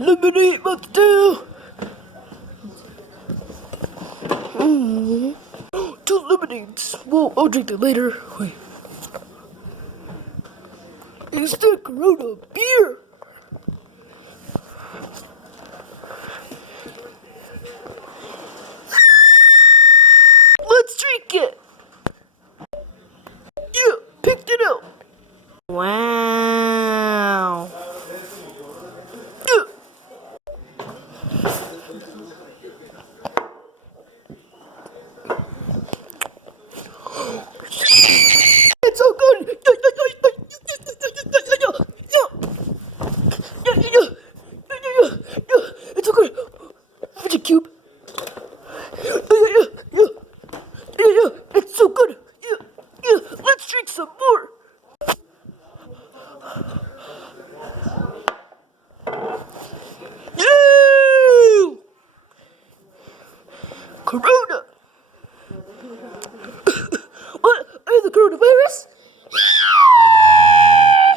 Lemonade must do. Two lemonades. Well, I'll drink that later. Wait. It's the Corona beer. Let's drink it. Yeah, picked it out. Wow. Yeah. It's so good. It's so good. Magic cube. It's so good. Let's drink some more. Yeah. Corona. What? I have the coronavirus.